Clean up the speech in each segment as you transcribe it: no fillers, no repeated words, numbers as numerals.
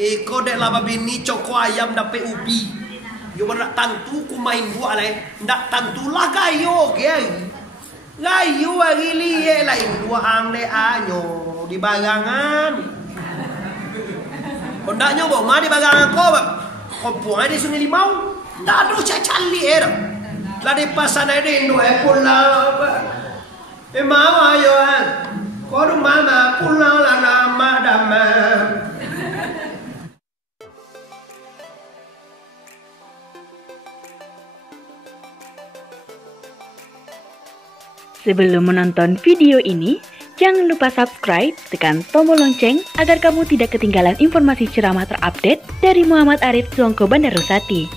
Iko dek laba bini coko ayam dapat ubi. Yo nak tantu ku main buat lah. Ndak tantu lah gayo ke. Gayo agili ye lain dua ang le anyo di bagangan. Kondak nyobo ma di bagangan ko ba. Ko puang di Sungai Limau. Ndak ada cacali era. Lah di pasar ni no pula. Mama yo an. Ko mama pula la nama dama. Sebelum menonton video ini, jangan lupa subscribe, tekan tombol lonceng agar kamu tidak ketinggalan informasi ceramah terupdate dari Muhammad Arif Suongko Bandarusati.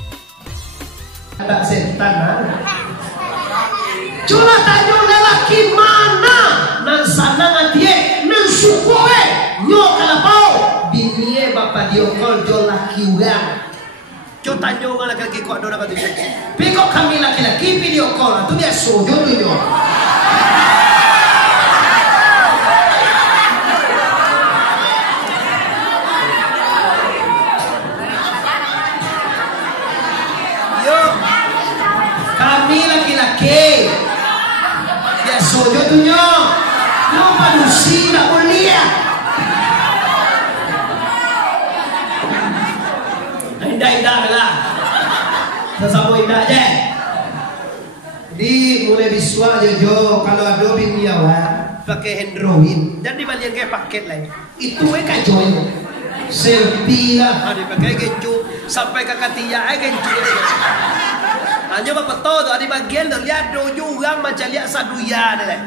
Ada setan Cula tanyo lelaki mana nan sanang adie nan sukoe nyo kalapau binie bapa diokol jo laki urang. Jo tanyo nga laki-laki kok dona katu. Piko kami laki-laki video call tu biasa jo tu nyo. Kami laki-laki biasa jo tu nyo. Nyo manusia nak kuliah. Indah-indah lah. Sesama indah je. Di mulai biswa jo kalau ada bini awak pakai Android dan dibalikin kayak paket lain. Itu kacau. Selfie lah. Ada pakai gencu sampai ke katia gencu. Hanya bapak tahu tu ada bagian tu lihat doju orang macam lihat saduya deh.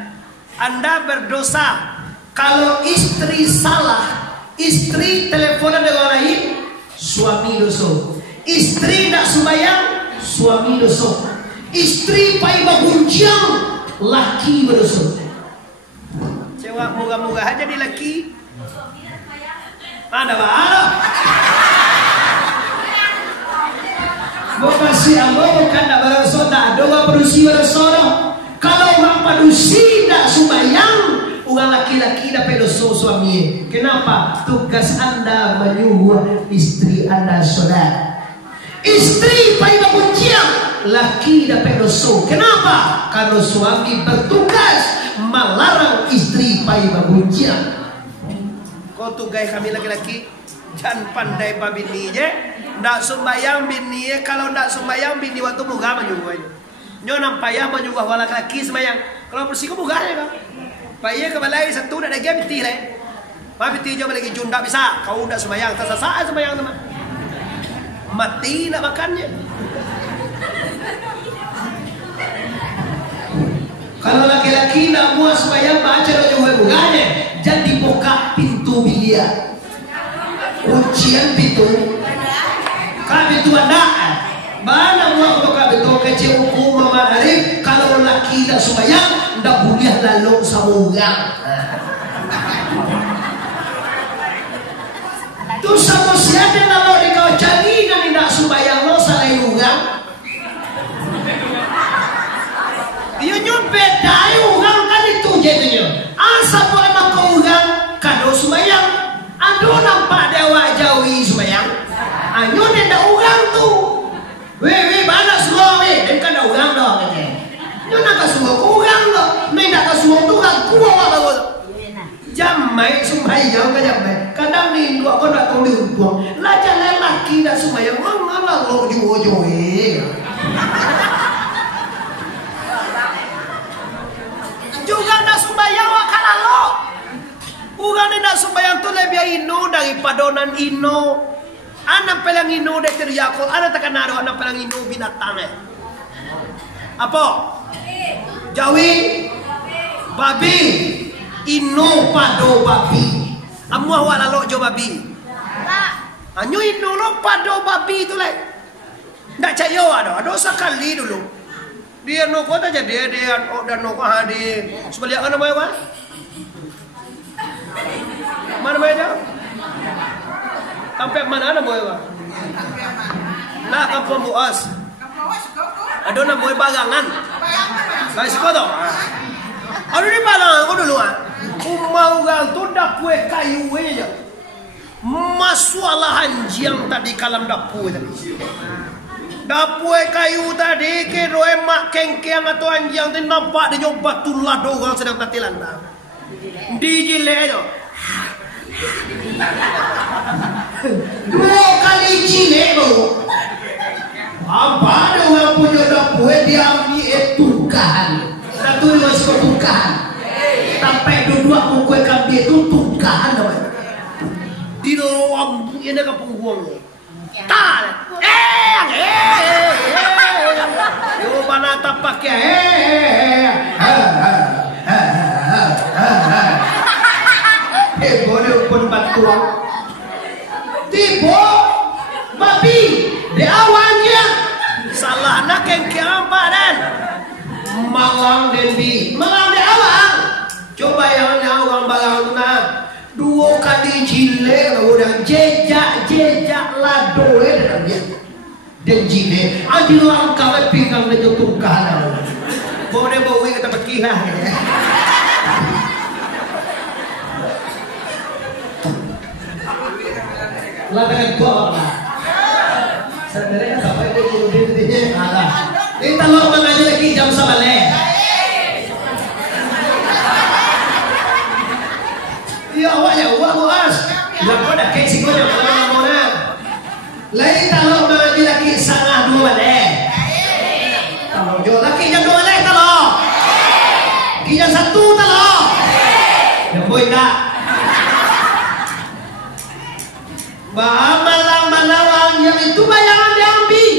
Anda berdosa kalau istri salah, istri teleponan dengan lain, suami dosa. Istri nak sembahyang, suami dosa. Istri pai bagunjang, laki berdosa. Cewek moga-moga aja di laki. Mana bahara? Bokasi ambo bukan nak berdosa, tak doa berusi berdosa. Kalau orang padusi tak sembahyang, orang laki-laki dapat dosa suami. Kenapa? Tugas anda menyuruh istri anda solat. Istri pai bagunjang, laki dapat dosa. Kenapa? Karena suami bertugas melarang istri pai bagunjang. Kau tugas kami laki-laki jangan pandai pa bini je. Ndak sembayang bini kalau ndak sembayang bini waktu muga menyuruh. Nyo nampaya menyuruh laki-laki sembayang. Kalau bersih kau muga ya kau. Paya ke balai satu dak lagi biti le. Pa biti jo lagi junda bisa. Kau ndak sembayang tersasa sembayang teman. Mati nak makannya. Kalau laki-laki nak muas sembahyang baca doa buganya, jangan dibuka pintu bilik. Ujian pintu. Ka pintu anda. Mana muas buka pintu kecil hukum Muhammad Arif kalau laki nak sembahyang ndak boleh lalu sama orang. Tu sama siapa lalu di kau jadi dan tidak sembahyang lo salah orang. Dia nyopet dai orang kan itu jadinya. Asa boleh makan orang kado sembahyang. Aduh nampak dia wajawi sembahyang. Anyo dia orang tu. Weh mana semua weh. Dan kan orang dah kata. Nyo nak semua orang dah. Main nak semua tu orang kuat bagus. Jamai sembahyang ke jamai. Kadang ni dua kau nak tahu diutuang. Lajar lelaki dah sembahyang. Mana lo jowe-jowe. Juga nak sembahyang wakala lo. Orang ni nak sembahyang tu lebih ino daripada non ino. Anak pelang ino de teriako. Anak takkan naruh anak pelang ino binatang Apa? Jawi, babi, ino pado babi. Amuah wala lo jo babi. Anyo ino lo pado babi tu le. Ndak cayo ada sekali dulu. Dia no kota jadi dia dan no hadir. Sebelah mana mai wa? Mana mai dia? Sampai mana mai wa? Nah, kampung Buas. Ada nak mai bagangan. Kai sikoto. Aduh di bagangan ko dulu ah. Umau gang tu dak kue kayu aja. masalah anjing tadi kalam dapur tadi. Dapur kayu tadi ke roe mak kengkeng atau anjing tadi nampak dia nyoba tulah dorang sedang tati landang. Dijile tu. 2 kali jile tu. Apa ada orang punya dapur dia ambil tukahan. Satu dia masuk tukahan. Sampai dua pukul kambing itu tukahan namanya. Di dalam ini ke punggungnya. Tak. Yo mana tak pakai. Boleh pun batuan. Tiba babi di awalnya salah nak kengkeng badan. Malang dendi, malang di awal. Coba yang orang balang tu nak 2 kali jile orang jejak lado dengan dia. Dan jile, adi langkah pinggang dia tukar. Boleh bawa kita berkihah. Lah dengan gua lah. Sebenarnya sampai dia kudu ada. Kita lo mengaji lagi jam 9. Ya awak bos. Lah kau dah kek singgo yang mana. Lain kalau mengaji lagi 1:30 balik. Kalau jo lagi jam 2 balik kalau. Jam 1 kalau. Ya boy tak. Malang yang itu bayangan diambil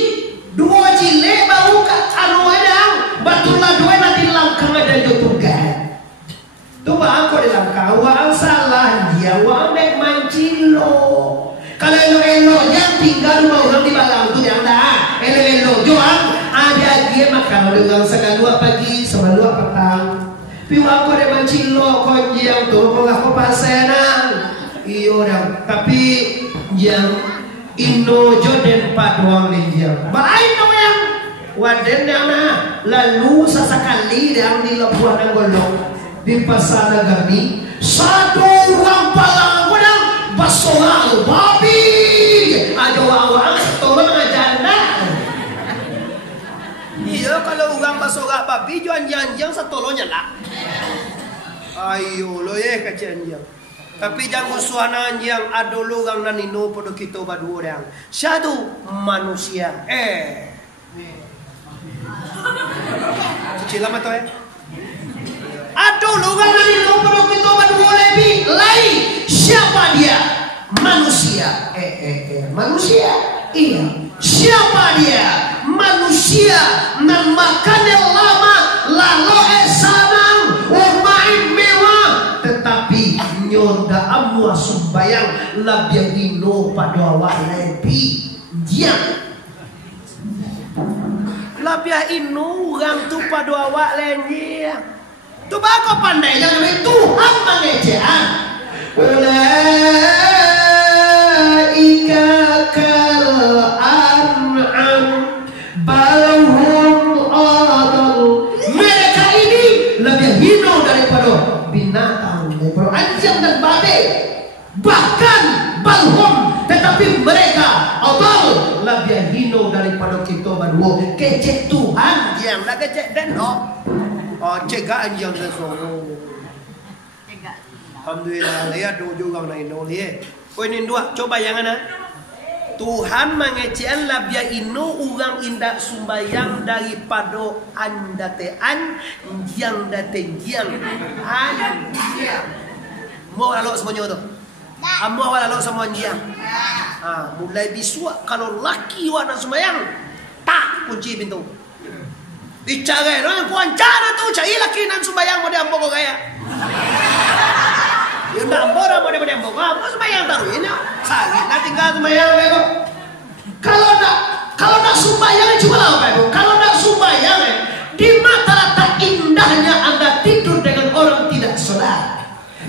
2 jile baru ke anu edang batulah 2 nanti langkang ada jotukan tu bang kau di langkang wang salah dia wang mek mancilo kalau elo yang tinggal rumah orang di balang tu yang dah elo jual ada dia makan dengan segalua pagi sama 2 petang piwang kau di mancilo kau yang tu kau ngah kau pasenan iyo dah tapi yang ino joden paduang linjang baik namanya waden na lalu sesekali yang di Labuan Golong di pasar Gami 1 orang palang godang basoga babi ada awang tolong ajana iya kalau orang basoga babi juan janjang satolonya lah ayo lo ye kacianjang. Tapi jangan suana yang ada lorang nanino pada kita berdua orang. Satu manusia. Cicil lama tu Ada lorang nanino pada kita berdua lebih lain. Siapa dia? Manusia. Manusia. Iya. Siapa dia? Manusia. Namakannya lama lalu esanang umain mewah. Tetapi nyoda amwa sumbayang labia ino pada awak lebi diam labia ino orang tu pada awak lebi tu bako pandai yang Tuhan mengejaan ulaika kal an'am balhum adal mereka ini lebih hina daripada binatang daripada anjing dan babi bahkan balhum tetapi mereka adal lebih hina daripada kita berdua kecek Tuhan yang dah kecek dan cegah anjing dan soro alhamdulillah lihat dojo orang lain lihat poin ini 2 coba yang mana Tuhan mengecehan labia ino orang indak sumbayang daripada anda tean yang dateng yang mau lalu semuanya tu mau lalu semua yang mulai bisua kalau laki wana sumbayang tak kunci pintu dicarai orang kuancana tu cari laki nan sumbayang mau diambok kau kaya ya nak ambora mau diambok kau sumbayang taruh ini sakit nak tinggal sumbayang bego kalau nak sumbayang cuma lah bego kalau nak sumbayang di mata letak indahnya anda tidur dengan orang tidak sholat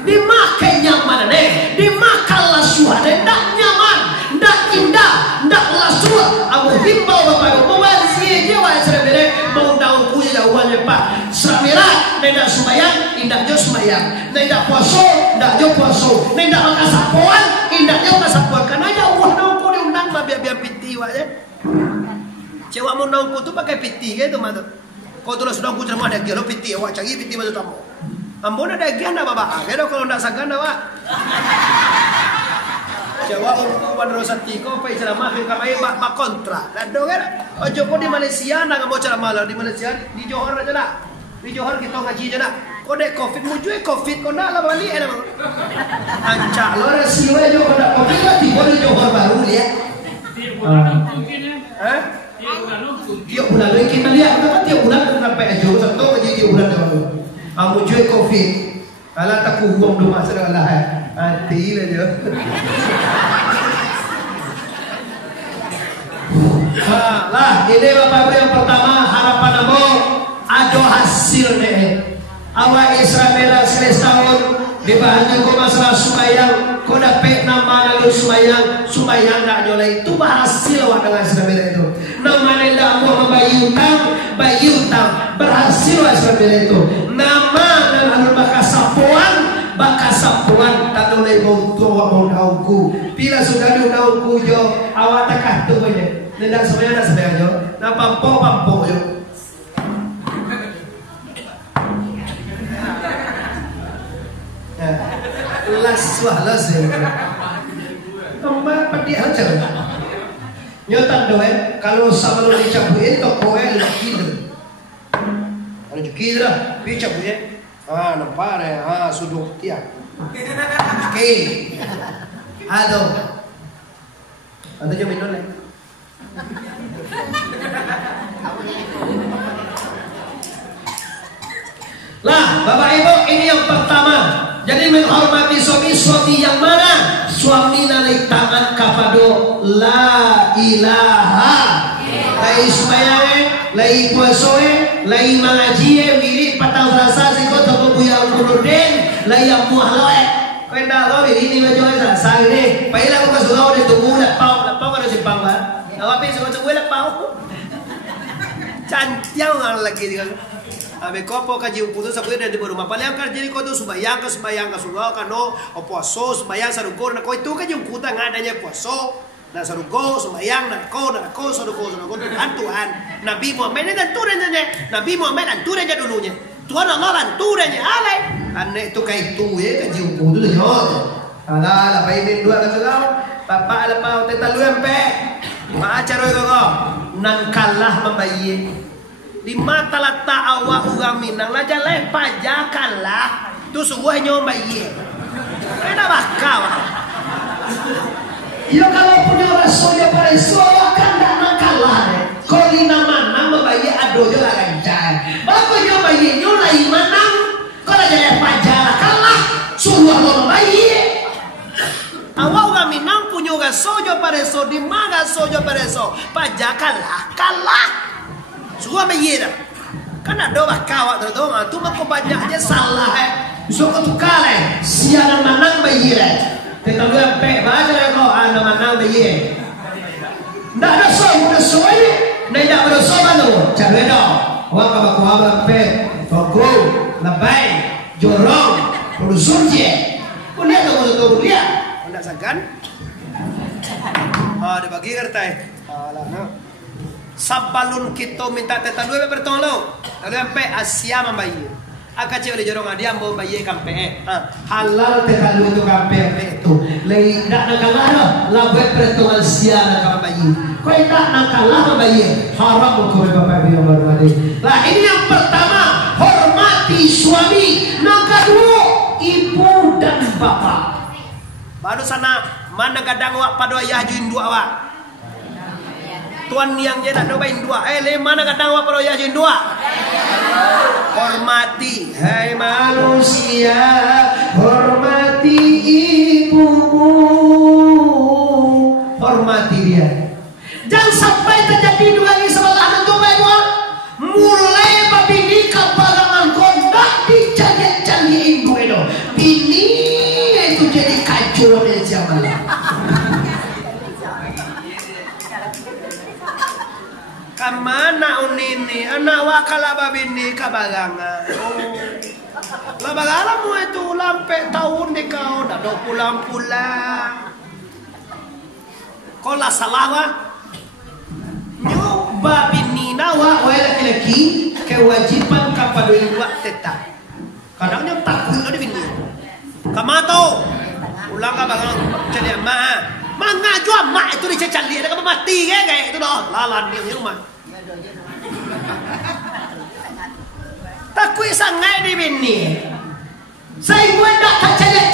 dimakai nyaman dimakan lasuah tidak nyaman tidak indah tidak lasuah aku himbau bapak mewasi dia wajah sebenarnya mau daun kuya jawabannya pak seramira tidak sumbayang tidak jo sumbayang tidak puasa tidak jo puasa tidak makan sapuan indahnya udah sapuan aja wah nongko diundang mah biar piti wae. Cewek mau nongko tuh pakai piti gitu mah tuh. Kau tuh sudah nongko cuma ada gelo piti, wah cagi piti masuk tamu. Ambon ada gian dah baba, kalau ndak sagan dah wak. Cewek untuk wanrosa tiko, apa ceramah kamai bak kontra. Lado kan, ojo kau di Malaysia nak mau ceramah di Malaysia di Johor aja lah. Di Johor kita ngaji aja lah. Kau dek covid mujui covid kau nak lah balik ada. Ancak lo resiwa aja kau nak covid lah tiba di Johor baru lihat. Tiap bulan lagi kita lihat kan tiap bulan sampai aja satu aja tiap bulan baru. Mujui covid. Kalau tak kuhuang rumah sedang lah. Hati lah je. Lah ini Bapak Ibu yang pertama harapan amo ada hasil deh. Awak Israel setahun dibahasnya kau masalah sumayang kau dapat nama lalu sumayang nak nyolai itu berhasil awak dengan Israel itu. Nama nenda mau bayi utang berhasil Israel itu. Nama dan lalu bakasapuan tak boleh mau tua mau nauku. Bila sudah nauku jo awak takah tu aja. Nenda sebenarnya jo. Na pampo jo. Las ya. Tambah pedi aja. Nyotan doe kalau sama lu dicabuin to koe lekid. Anu jukid lah, dicabuin. Nampak ya, sudah tiap. Oke. Aduh. Ada jam minum lagi. Lah, Bapak Ibu, ini yang pertama. Jadi menghormati suami yang mana? Suami narik tangan kepada la ilaha. Lai sembahyang, lai puasoe, lai mengaji, mirip patang rasa sikot atau buyang kuruden, lai yang muahloe. Kau nak tahu ini macam mana? Saya ni, baiklah kau kasih dia tunggu lapau kan ada simpang kan? Awak pergi semua lapau. Cantiang orang lagi dia. Abe kopo kaji putus sabu dari rumah paling kan jadi kau tu sembahyang ke sungai kano puaso sembahyang sarugor nak kau itu kaji putus ngadanya puaso. Na sarugo sembahyang na ko sarugo Tuhan Nabi Muhammad dan turunnya Nabi Muhammad dan turunnya dulunya Tuhan Allah dan turunnya alai ane itu kayak itu ya kaji upu tu yo ala painin dua kan kau papa ala pau tetalu empe ma acaro ko nang kalah membayi di mata lata awak ugaminang la jalai pajakalah tu sungguh nyomba bayi ada bakal. Ya kalau punya rasulnya pada suara kan tak nakalah. Kau di nama bayi ado je lah rancang. Bapak yo bayi nyulai manang. Kalau jadi pajar kalah suruh lo bayi. Awak orang Minang punya rasulnya pada so di mana rasulnya pada so pajar kalah. Suruh bayi dah. Kan ada bakawat tu tu mah kau banyak aja salah. So kau tukar siaran manang bayi kita lihat pek baca kau anda mana bayi. Ndak ada soal, ndak ada soal mana? Cari dah. Awak kau abang pek, toko, labai, jorong, produsen je. Kau lihat tu lihat. Ndak sagan. Dia bagi kertai. Alah nak. Sabalun kita minta tetalui bertolong. Lalu pek Asia membayi. Aka cewek jorong dia mau bayi kampe halal tekalu itu kampe itu lagi nak nakalah lah buat perhitungan siapa nak bayi kau tak nakalah bayi haram kau bapak ibu yang bermadi. Lah ini yang pertama hormati suami, yang kedua ibu dan bapak. Baru sana mana kadang awak pada ayah juin dua awak tuan yang dia nak dobain dua mana kadang awak pada ayah juin dua. Hormati, hai manusia, hormati ibumu, hormati dia. Jangan sampai terjadi dua ini sebelah dua. Mulai babi nikah barangan kondak dicanggih-canggih ibu itu. Bini itu jadi kacau dari zaman. Kamana unini anak wakala babini kabagangan. Labagala mu itu lampe tahun di kau dah pulang-pulang. Kola salawa nyoba bininawa oleh laki-laki kewajiban kapadoi buat tetap. Kadangnya takut ada bini. Kamato ulang ka bang cari emak. Manga jua emak itu dicecal dia kan mati kayak itu doh. Lalan dia rumah. Takut sangai di bini. Saya buat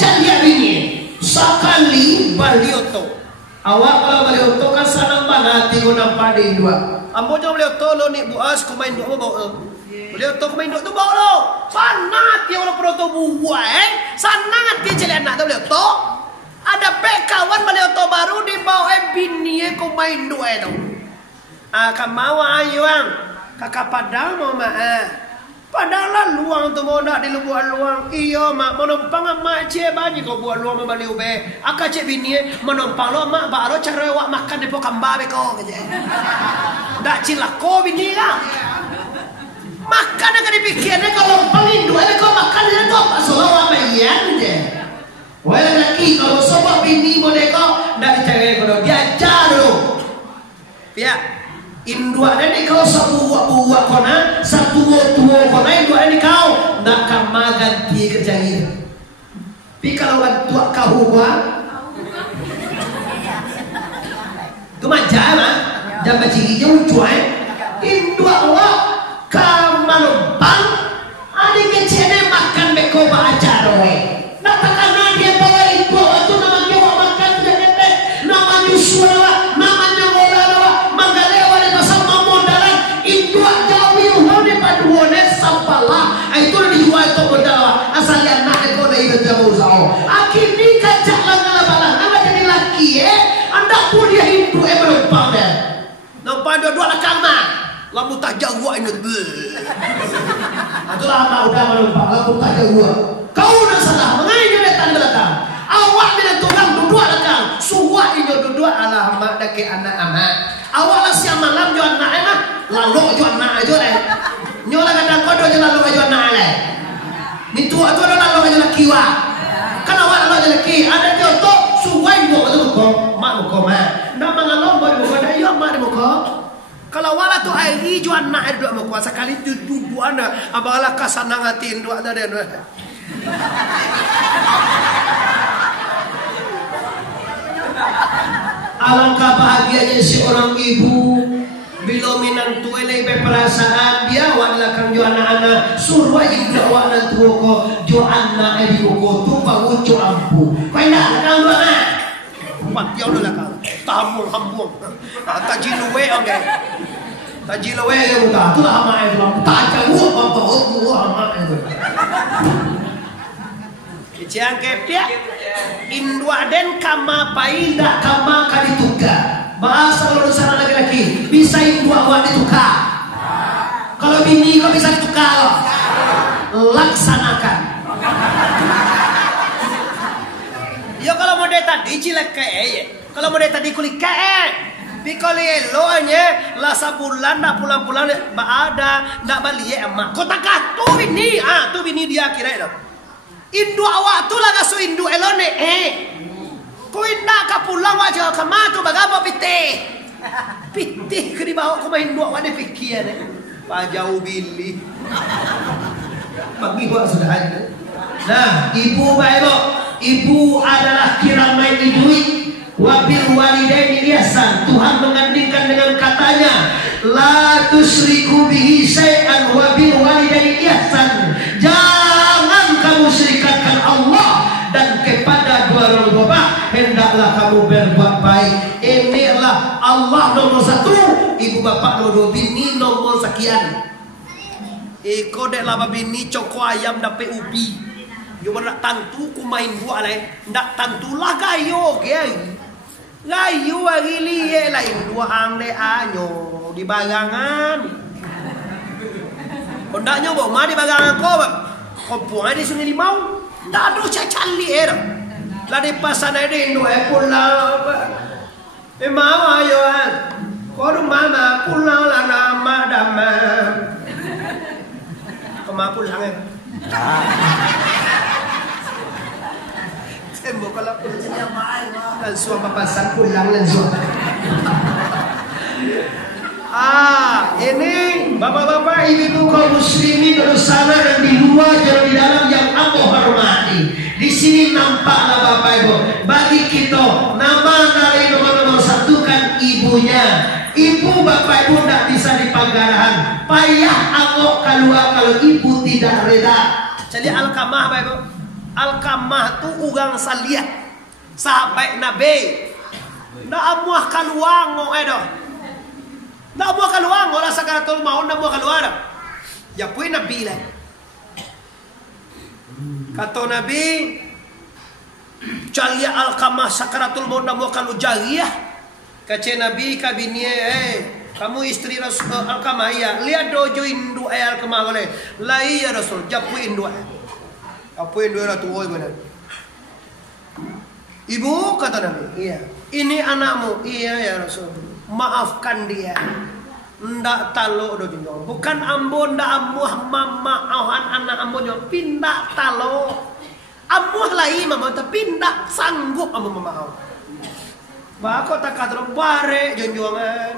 cari bini. Sekali balioto. Awak kalau balioto kan sanang banget tinggal nampak di dua. Ambo jangan balioto lo ni buas kumain dua bawa. Balioto kumain dua tu bawa lo. Sangat dia orang peroto buah sangat dia celi anak tu balioto. Ada kawan balioto baru dibawa bini kumain dua itu. Kamau ayuang kakak padang mau mak. Padahal luang tu mau nak di buat luang. Iyo mak menumpang mak cik banyak kau buat luang membali ube. Akak cik bini menumpang lo mak baru cara awak makan di pokok kambab kau kerja. Dak cilak kau bini lah. Makan akan dipikirnya kalau pangin dua kau makan dia tu apa soal apa iyan je. Wah lelaki kalau sobat bini boleh kau dak dicari kau diajar lo. Ya. Indua ini kau sebuah kona, satu kona indua ini kau nak kama ganti kerja ini. Tapi kalau tua kau buat, tu macam mana? Jangan ciri jauh cuai. Indua awak kama lumpang, ada kecene makan beko baca roe. Nak takkan dia bawa indua waktu namanya awak makan tidak kete, namanya suara. Itu dijual tu berdawa asal yang nak ekor dari jauh jauh. Akhirnya kacak lang apa jadi laki anda pun dia Hindu menumpang dia. Nampak dua lekang mah. Lamu tak jauh ini. Itulah anak udah menumpang. Lamu tak jauh. Kau dah salah. Mengenai dia datang belakang. Awak bila tulang dua lekang. Suwa ini dua alah mak dake anak-anak. Awak lah siang malam jual anak mah. Lalu jual anak aja lah. Nyola kadang kodo je lalu aja anak le. Ni tua tu ada lalu aja kiwa. Kan awak lalu aja laki. Ada dia tu suwai buat tu kok. Mak buka mak. Nak mengalom boleh buka dah. Ya mak dia buka. Kalau wala tu airi jual anak dua buka. Sekali tu dua anak. Abalah kasanang hatiin dua ada dia. Alangkah bahagianya si orang ibu. Bila minang tu elai perasaan dia awak belakang jo anak-anak suruh ibu awak nan tu ko jo anak ibu ko tu bangun jo ampu. Kau nak belakang dua nak? Empat dia udah belakang. Tambul hambung. Tajiluwe okey. Tajiluwe dia buka. Tu lah amak itu. Tak jauh apa amak itu. Keciang kepia. Indua den kama paida kama kali tuga. Bahasa lulusan laki-laki bisa indua awak ditukar. Kalau bini kau bisa ditukar. Laksanakan. Ya kalau mau dia tadi cilek kalau mau dia tadi kulit pikoli elonya lah sebulan nak pulang-pulang ada nak balik emak. Kau tak tu bini tu bini dia kira itu. Indua awak tu lah kasu indu elone kau nak ke pulang wajah ke matu bagaimana pitih ke di bawah kau main dua wadah fikir pajau bili bagi buat sudah ada. Nah ibu baik ibu adalah kiramai di duit wabil walidaini ihsan. Tuhan mengandingkan dengan katanya la tusyriku bihi syai'an wabil walidaini ihsan. Jangan kamu syirikatkan Allah dan kepada dua orang bapa hendaklah kamu berbuat baik. Inilah Allah nomor satu, ibu bapa nomor dua, bini nomor sekian. Iko dek laba bini coko ayam dapat ubi. Yo nak tantu ku main buat lain, ndak tantulah gayo gay. Gayo agili lain dua ang le anyo di bagangan. Kondaknya bawa mah di bagangan ko ba. Kompuan di Sungai Limau. Tak ada cacali era. Lah di pasar ini dua pulang. Mama ayo an. Kau mama pulang lah nama dama. Kemana pulang Sembo kalau pulang dan suami pasar pulang dan suami. Ini bapak-bapak, ibu-ibu kaum muslimin dari sana dan di luar dan di dalam yang aku hormati. Di sini nampaklah bapak ibu, bagi kita nama dari nomor satu kan ibunya. Ibu bapak ibu tidak bisa dipanggarahan. Payah angok keluar kalau ibu tidak reda. Jadi Alkamah bapak ibu, Alkamah tu ugang saliat sahabat Nabi. Ndak amuah keluar ngok edoh. Ndak amuah keluar ngok lah sakaratul maut, ndak amuah keluar. Ya pun Nabi lah. Kata Nabi, Jalia Alkamah sakaratul maut ndak amuah kalau jariah. Kace Nabi kabinie, kamu istri Rasul Alkamah ya. Lihat dojo indu Alkamah boleh. Lai ya Rasul, japu indu. Apa indu lah tuoi benar. Ibu kata Nabi, iya. Ini anakmu, iya ya Rasul. Maafkan dia. Ndak talo do jinjong. Bukan ambo ndak amuh mama awan anak ambo nyo pindah talo. Amuh lai mama tapi ndak sanggup ambo mama aw. Ba ko tak kadro bare junjungan.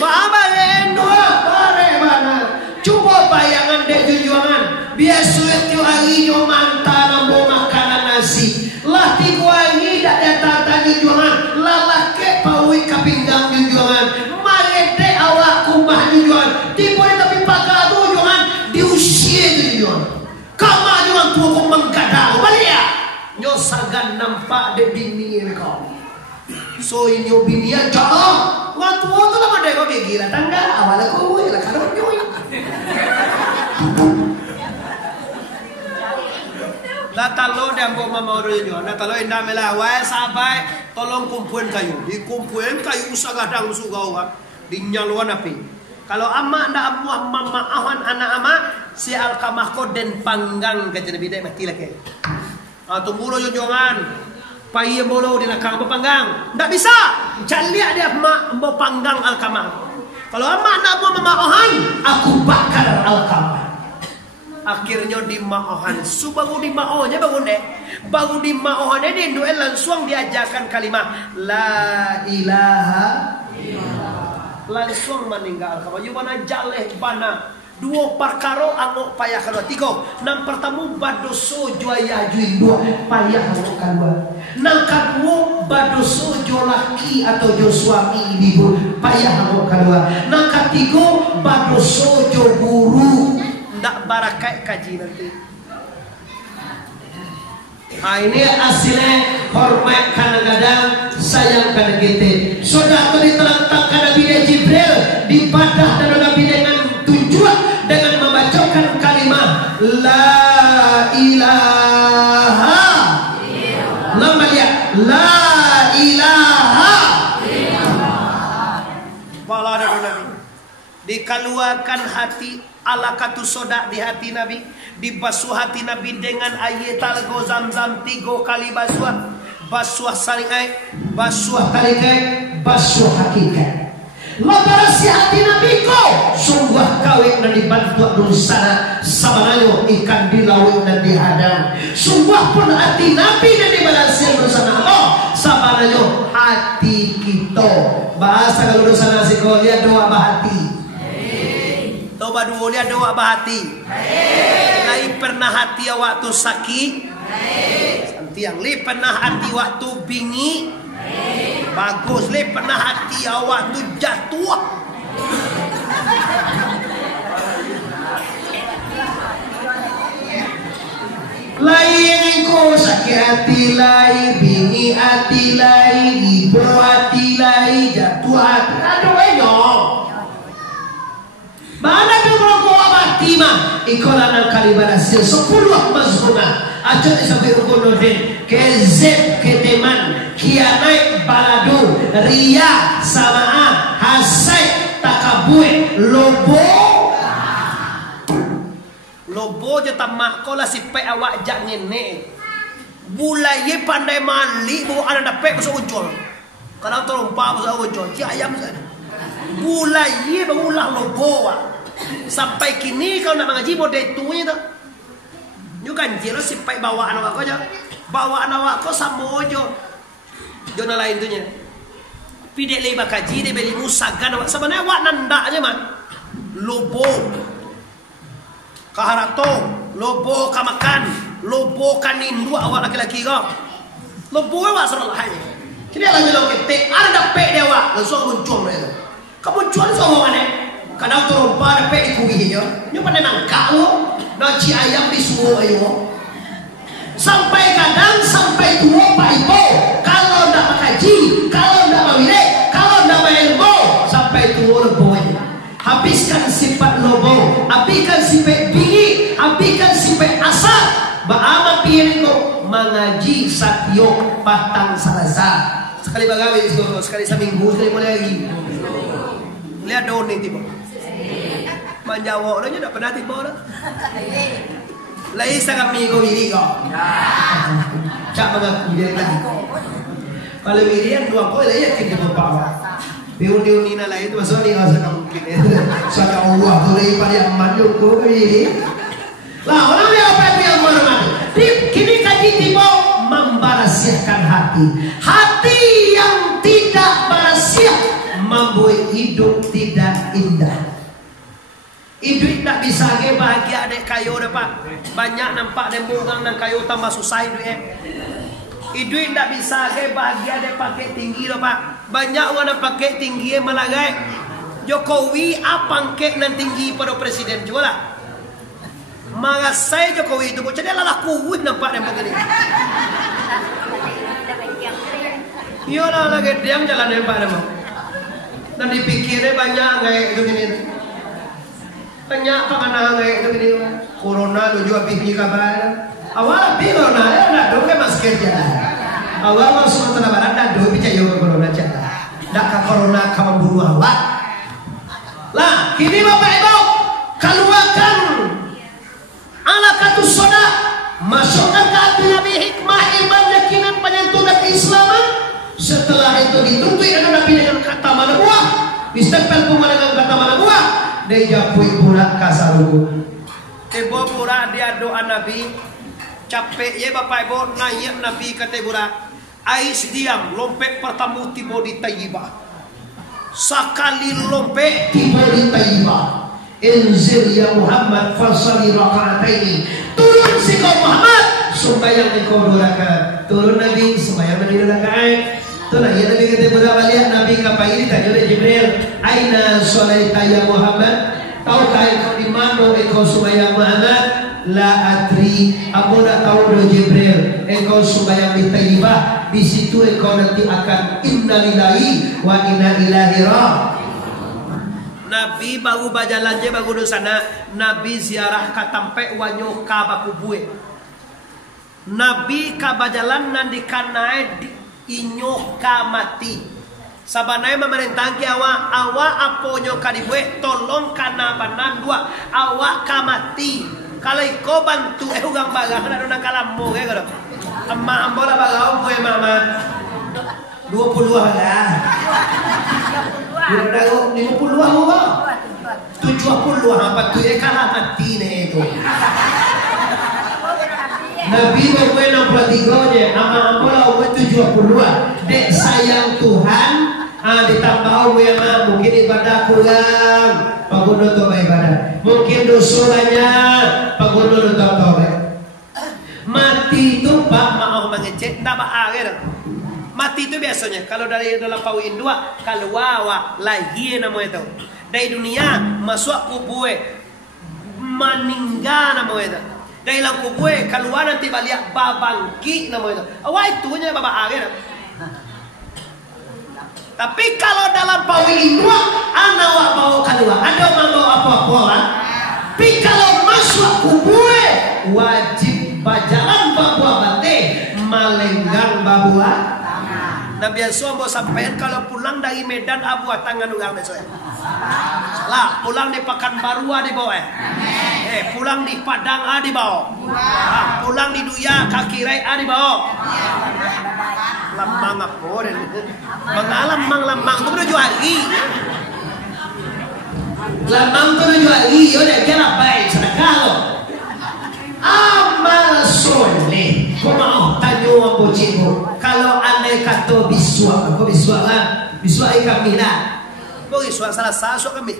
Ba bare dua bare mana. Coba bayangan dek junjungan. Biasa tu hari nyo mantan ambo makanan nasi. Lah tiga hari dak datang tadi junjungan. Lalah ke paui kapinggang junjungan. Marete awak kumbah junjungan. Tiba tapi pakai junjungan diusia junjungan. Kamu junjungan tua kau menggadang balik ya. Nyo sagan nampak de bini kau. So inyo bini aja. Wah tua tu lah mandai kau gila tangga. Awal aku lah kalau nyo. Natalo dan bawa mama orang natalo indah melah wah sahabat tolong kumpulin kayu dikumpulin kayu sagadang sugawa dinyaluan api kalau amak ndak amuah mama awan anak amak si Alkamah ko den panggang ke jadi bidai mati lagi atau mulu jonjongan pai mulu di nakang panggang ndak bisa caliak dia mak mau panggang Alkamah kalau amak ndak amuah mama awan aku bakar Alkamah. Akhirnya di maohan, subangu di maohnya bangun deh, bangun di maohannya di Indo langsung diajarkan kalimat la ilaha illallah. Langsung meninggal. Kamu mana jaleh bana dua perkara angok payah kedua tiga. Nang pertama badoso juaya juin dua payah angok kedua. Nang kedua badoso jo laki atau jo suami ibu payah angok kedua. Nang ketiga badoso jo guru. Ndak barakai kaji nanti. Ini hasilnya hormat kadang-kadang sayang kadang kita. Sudah diterangkan Nabi Jibril di padah dan Nabi dengan tujuan dengan membacakan kalimat la ilaha illallah. Lihat la ilaha illallah. Bala dari Nabi dikeluarkan hati ala katu sodak di hati Nabi, dibasuh hati Nabi dengan air talgo zam-zam 3 kali basuh, basuh saringai, basuh talikai, basuh hakikat. Labarasi hati Nabi ko, sungguh kawin dan dibantu dosa sabananyo ikan di laut dan di hadam. Sungguh pun hati Nabi dan dibalasi dosa Allah sabananyo hati kita. Bahasa kalau dosa nasi kau lihat doa bahati. Toba dulu lihat doa bahati. Lai pernah hati waktu sakit. Santiang li pernah hati waktu bingi. Bagus li pernah hati waktu jatuh. Lai ko sakit hati lai, bingi hati lai, ibu hati lai, jatuh hati. Aduh enyong. Mana berlaku abadi mah ikolan kalibarasi 10 mazhuna aja sampai rukunuddin kezeb keteman kianai baladu ria samaa hasai takabue lobo je tamak kola sipai awak jak ngene bulai pandai mali bu ada dapat masuk uncol kalau tolong pa masuk uncol ci ayam saja bulai berulang lobo sampai kini kalau nak mengaji mau detunya tu juga jelas sipai bawa anak aku aja bawa anak aku sama jo lain tunya Pidek leba kaji de beli musagan awak sebenarnya awak nanda aja mah. Lobo kaharato, lobo kamakan, lobo kanindu awak laki-laki kau. Lobo awak serah lah aja. Jadi lagi lo kita ada dapat dia awak langsung muncul mereka. Kamu jual sama mana? Kadang turun pada dapat ikuti je. Nyo pada nangkak lo, nasi ayam disuruh ayo. Sampai kadang sampai tua Pak Ibu kalau ndak makaji, kalau ndak mawile, kalau ndak ilmu sampai tua lobo aja. Habiskan sifat lobo, habiskan sifat bingi, habiskan sifat asal. Ba'ama piyengo mengaji satyo patang salasa. Sekali bagawi sekali seminggu sekali boleh lagi. Lihat daun ni tiba. Manjawab dah tak pernah tiba dah. Lai sangat minggu ini kau. Cak mengaku dia lah. Kalau Miriam dua kau lai yakin dia bapak. Diun ni nak lai tu pasal ni rasa kamu mungkin. Saya Allah tu lai pada yang maju tu ini. Lah orang dia apa yang mana? Kini kaji tiba membarasiakan hati. Hati yang tidak barasiah membuat hidup tidak indah. Hidup tak bisa ke bahagia dek kayu dapat. Banyak nampak dek bungang dan kayu tambah susah hidup Hidup tak bisa ke bahagia dek pakai tinggi dapat. Banyak orang nak pakai tinggi malagai. Jokowi apa pangkat nan tinggi pada presiden coba lah. Marasai Jokowi itu macam dia lah kuat nampak dek begini. Iyalah lagi diam jalan nampak dek. Dan dipikirnya banyak kayak itu gini. Banyak pengenal kayak itu gini. Corona tu juga pikir kabar. Awal pikir corona ya nak dong ke masker jalan. Awal Sumatera Barat nak dong percaya corona jalan. Nak ke corona kamu buru awak. Lah kini Bapak Ibu keluarkan ala katus soda masukkan ke hati Nabi hikmah iman yakinan penyentuhan keislaman. Setelah itu dituntut Nabi dengan kata mana buah, distempel pun dengan kata mana buah. Dia japui pura kasarugu. Ibu pura dia doa Nabi. Capek ye Bapak Ibu naik Nabi kata pura. Ais diam lompek pertama tiba di Taibah. Sekali lompek tiba di Taibah. Inzil ya Muhammad fasali raka'ataini. Turun si kau Muhammad sembahyang di kau 2 rakaat. Turun Nabi sembahyang di 2 rakaat. Itulah ya Nabi kata pura balik Nabi kapai ini tanya oleh Jibril. Aina sholaita ya Muhammad? Tahukah engkau di mana engkau sembahyang Muhammad? La adri. Aku tak tahu do Jibril. Engkau sembahyang di Taibah. Di situ engkau nanti akan innalillahi wa inna ilaihi raji'un. Nabi baru berjalan je baru di sana. Nabi ziarah ke tempat wanyo ka bakubue. Nabi ka berjalan nan di kanai inyo ka mati. Sabanai memerintah ke awak apa nyo ka dibuat tolong kana banan dua awak ka mati. Kalau iko bantu ugang bagang ada nak kalamu ke kalau. Amma ambola bagau gue mama 20 lah. Dia dah 50 apa? 70 apa tu ya kalah mati ni itu. Nabi gue 63 je, amma ambola gue 70. Dek sayang Tuhan, ditambah gue mah mungkin ibadah kurang, pagundo tu ibadah. Mungkin dosa banyak, pagundo tu tobat. Mati itu Pak mau mengecek tak akhir. Mati itu biasanya kalau dari dalam pauin 2 keluar lagi nama itu. Dari dunia masuk kubur meninggal nama itu. Dari dalam kubur keluar nanti balik babangki nama itu. Awak itu nya baba akhir. Tapi kalau dalam pauin 2 anak awak bawa keluar, ada mau apa-apa. Tapi kalau masuk kubur wajib bajalan babua bate malenggang babua. Nah biasa mau sampean kalau pulang dari Medan abua tangan ulang besok. Lah pulang di Pekanbaru di bawah. Pulang di Padang di bawah. Pulang di Duya Kakirai di bawah. Lambang apa deh? Lambang tu menuju lagi. Lambang tu menuju lagi. Yaudah kira baik sedekah lo. Amal soleh. Kau mau tanya apa cikgu? Kalau andai kata biswa, kau biswa lah. Bisuai kami na. Bogi suara salah satu kami.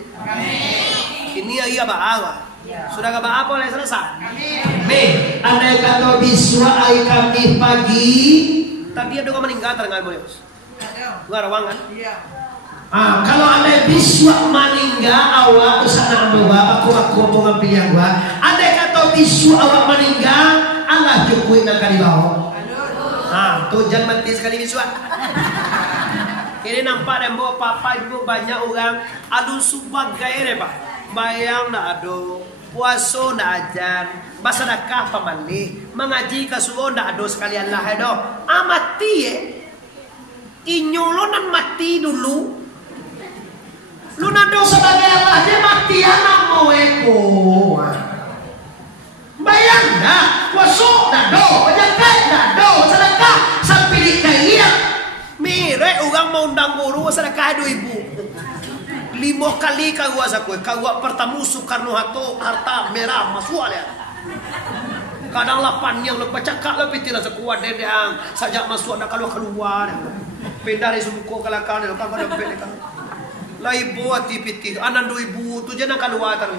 Ini iya baawa. Sudah ke apa oleh selesai? Amin. Andai kata bisuai kami pagi. Tadi ada orang meninggal dengan bos. Gua rawang kan? Iya. Kalau andai biswa meninggal awak usana bawa aku mengambil yang gua. Andai kata biswa awak meninggal Allah jokowi nak kali bawa. Tu jangan mati sekali biswa. Ini nampak dan bawa papa ibu banyak orang alun sebagai ni pak. Bayang nak ado, puasa nak ajan, bersedekah pamali, mengaji kasuon nak ado sekalian lah ado. Mati inyolonan mati dulu. Lu nado sebagai Allah dia mati anak mau eko. Bayang dah, puasa nado, menjaga nado, sedekah sampai dikaya. Mire orang mau undang guru sedekah 2,000. 5 kali kagua sakwe, kagua pertama Soekarno-Hatta harta merah masuk dia. Kadang 8 yang lepas cakap lebih tidak sekuat dedang sajak masuk nak keluar. Pindah dari subuko kalakan dia kan ada beli kan. Lah ibu hati piti anan 2,000 tu jangan keluar tadi.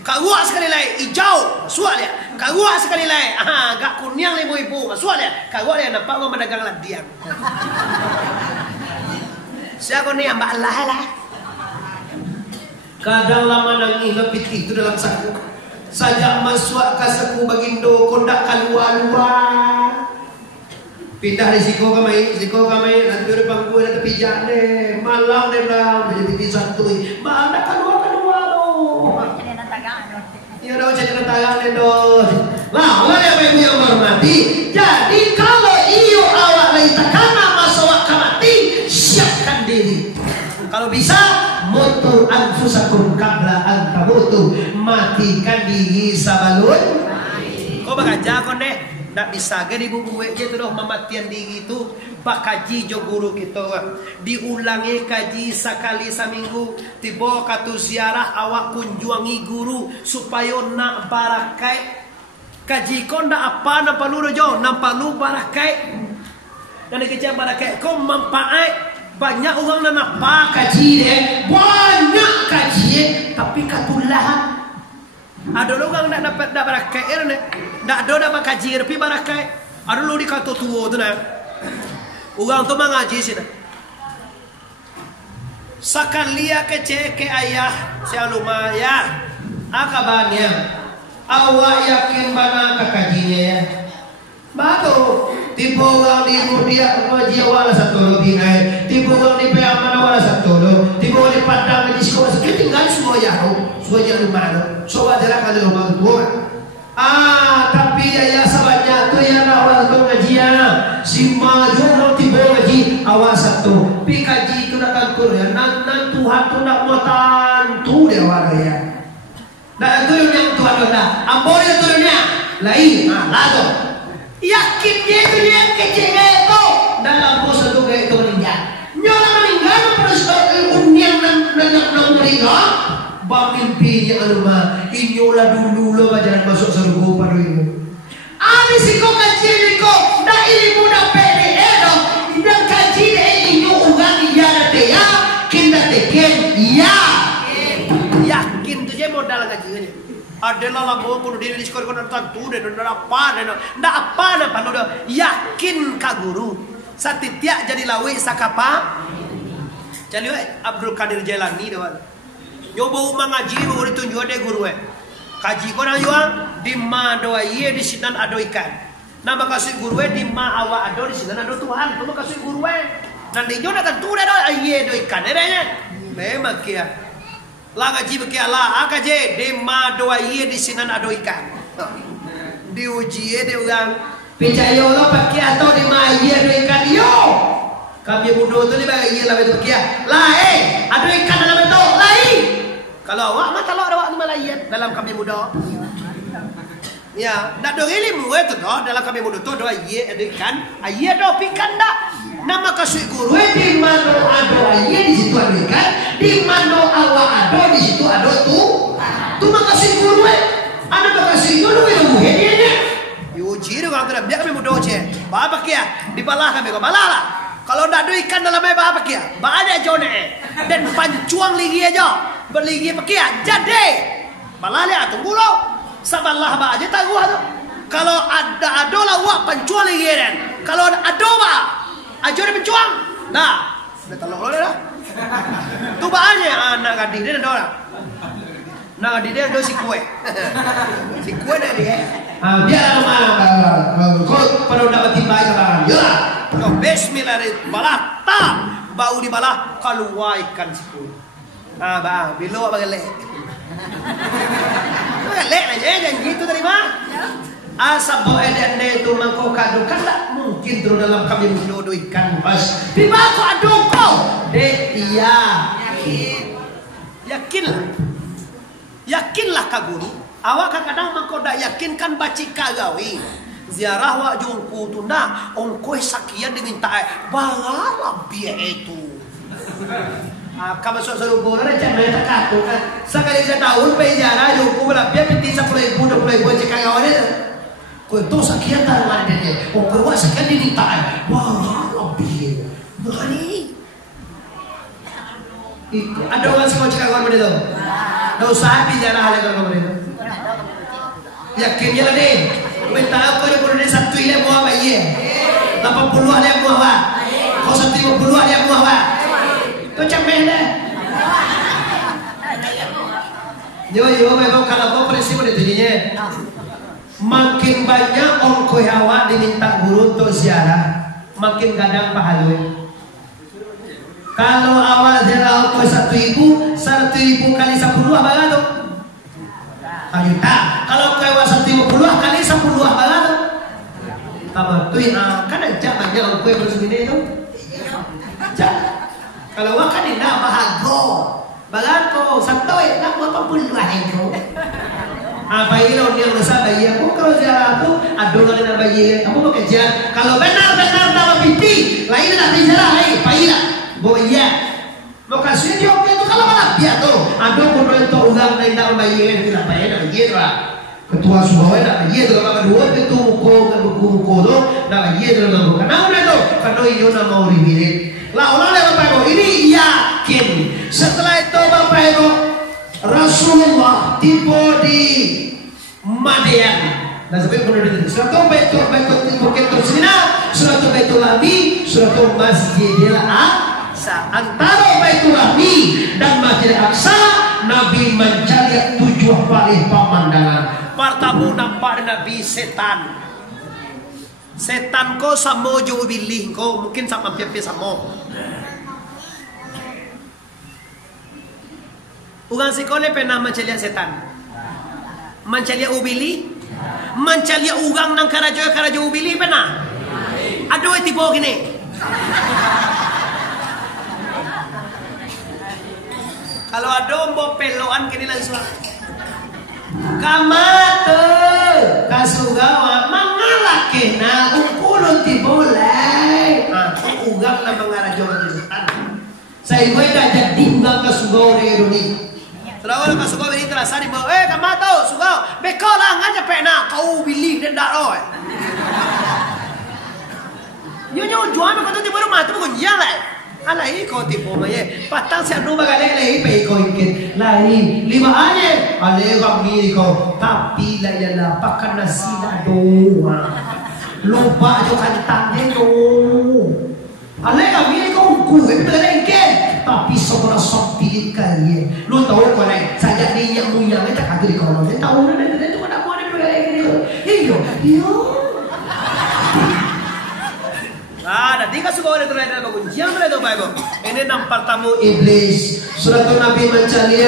Kagua sekali lagi hijau masuk dia. Kagua sekali lagi gak kuning 5,000 masuk dia. Kagua dia nampak orang mendagang ladian. Siapa ni yang Allah lah. Kadang lama nangis lebih itu dalam saku. Sajak masuk ke saku bagindo kondak keluar. Pindah risiko kami, nanti udah pangku nanti pijak deh, malam deh bang, menjadi satu. Mana keluar loh. Ya dong, jadi tangan deh dong. Lah, oleh ibu yang hormati. Jadi kalau iyo awak lagi takana masuk kamati, siapkan diri. Kalau bisa, motor anfusakum qabla an tamutu, matikan diri sabalun. Kau bakaja kon deh. Tak bisa ke di buku itu doh mematian diri itu pak kaji jo guru kita diulangi kaji sekali seminggu tiba katu ziarah awak kunjungi guru supaya nak barakai kaji kon dak apa nampak lu jo nampak lu barakai dan kerja barakai kau manfaat banyak orang nak nampak kaji deh banyak kaji tapi katulah ada orang nak dapat dak barakai ni dak ada dapat kaji tapi barakai ada lu di kantor tua tu nak orang tu mengaji sini sakalia kece ke ayah sialuma ya akabannya awak yakin bana kajinya ya batu tipe orang di mudia dia wala satu lebih naik tipe orang di peaman wala satu tipe orang di padang di sekolah sekitar tinggal semua rumah coba jarak ada rumah tua tapi ya sahabatnya tu yang awal pengajian si maju nanti ngaji awal satu pi kaji itu datang Quran nan Tuhan tu nak mau tantu dia warga dan itu yang Tuhan dah ambor itu dunia lain lalu yakin dia itu dia kecil itu dalam puasa tu kayak itu meninggal nyola meninggal terus unian dan meninggal mimpinya alma inyola dulu lo bajaran masuk surga pada itu ami siko kaji niko dah ilmu dah pede dong dan kaji deh inyo ugang iya dia kita teken iya yakin tu je modal kajinya adalah lagu kuno diri di sekolah kuno tentu deh ndak apa nak panu dah yakin ka guru satitiak jadi lawi sakapa jadi Abdul Qadir Jailani dah nyoba mengaji baru ditunjuk ada guru kaji kau nak jual di ma doa iya di sinan ada ikan nama kasih guru di ma awak ada di sinan ada Tuhan tu kasih guru nanti nyoba kan tu ada iya do ikan adanya memang kia lah ngaji bekia lah akaje di ma doa iya di sinan ada ikan diuji dia orang percaya lo pakai atau di ma iya do ikan yo kami muda tu ni bagi iya lah betul bekia lah ada ikan dalam betul lain. Kalau awak mah kalau awak Malayan dalam kami muda. Ya, nak do ilmu itu doh dalam kami muda tu doa ye edikan, aye do pikan dak. Nama kasih guru di mana ada aye di situ ada ikan, di mana awak ada di situ ada tu. Tu makasih guru ada makasih guru ilmu hediahnya. Diuji orang tu biar kami muda je. Bapa kia di balah kami ko balala. Kalau nak ada ikan dalam air apa kia? Banyak jone. Dan pancuang lagi aja. Berligi pakai jadi. Malah dia tunggu lo. Sabarlah ba aja tahu tu. Kalau ada lah wak pancuang lagi kan. Kalau ada ba aja dia pancuang. Dah. Dah tolong lo dah. Tu bahannya anak gadis dia ada orang. Nak gadis dia ada si kue. Si kue dah dia. Biar mana kau perlu dapat timbal kan. Ya. Kau bismillah balah tak bau di balah keluar ikan si kue. Bang, bilo apa gelek? Gelek aja yang gitu dari mana? Asal bawa ede itu mangkok kado kan tak mungkin terus dalam kami menuduh ikan bos. Di mana kau aduk kau? Dek iya. Yakinlah kak guru. Awak kadang mangkok dak yakin kan baci kagawi. Ziarah wak jungku tu nak ongkoi sakian diminta bagalah biaya itu. Kamu suruh bola macam mana tak katu kan? Sekali setahun penjara jumpu berapa peti 10,000 20,000 cekang awal itu. Kau tu sekian taruhan dia. Oh kau sekian dimintaan. Wah lebih. Berani. Itu ada orang semua cekang awal itu. Dah usaha penjara hal yang kau itu. Yakinnya lah deh. Minta apa dia perlu satu ile buah bayi. 80 ada buah bah. Kau 150 ada buah bah. Kau cemen deh. Yo memang kalau kau prinsip itu jadinya makin banyak ongkoi awak diminta guru untuk ziarah, makin kadang pahala. Kalau awak ziarah ongkoi 1,000 kali 10 apa tu? Juta. Kalau kau awak 150 kali 10 apa tu? Kamu tu kan aja banyak ongkoi bersegini tu. Kalau awak kan tidak bahago, bahago santai nak buat apa pun itu. Apa ini orang yang besar bayi aku kalau ziarah tu ada orang yang bayi kamu mau kerja. Kalau benar dalam piti, lain nak ziarah lain, bayi lah. Bawa iya. Mau kasih dia orang itu kalau mana biar tu. Ada pun orang tu orang lain dalam bayi tidak bayi nak bayi tu lah. Ketua suhawe nak bayi tu kalau dua itu muko tu nak bayi tu nak bukan. Kenapa tu? Kalau ini orang mau ribirit. Lah orang yang Bapak Ibu ini yakin. Setelah itu Bapak Ibu Rasulullah tiba di Madian. Dan sampai pun ada surat Baitul Bukit Sina, surat Baitul Lami, surat Masjidil Aqsa. Antara Baitul Lami dan Masjidil Aqsa, Nabi mencari 7 kali pemandangan. Pertama nampak Nabi setan. Setan ko samo jo bilih ko mungkin sama pipi samo. Ugang sikone pernah mencari setan. Mencari ubili, mencari ugang nang karajo ubili pernah. Aduh tiba gini. Kalau ada ombo peloan kini langsung. Kamate kasugawa mangalak kena ukulun tiboleh. Ugang na mangarajo setan. Sa iba dah tinggal kasugawa ni. Selalu kasugawa ni terasa ni bawa. Kamato sugawa. Bekolang aja pena kau bilih dan daro. Yo jual kau tu tiba rumah tu bukan jalan. Alai kau tipu maye, patang siap rumah kalian lagi pergi kau ikut, lagi 5 aje, alai kami kau, tapi lah ya lah pakai nasi doa, lupa jo kantang je do, alai kami kau itu berada ikut, tapi seorang sok pilih kalian, lu tahu kau ni, saja ni yang mulia kita kagak kau, dia tahu ni tu ada kau ni berada ikut, iyo. Nanti kasugawa itu lain dalam bagus. Yang mana itu Bible? Ini nampak tamu iblis. Surat Nabi mencari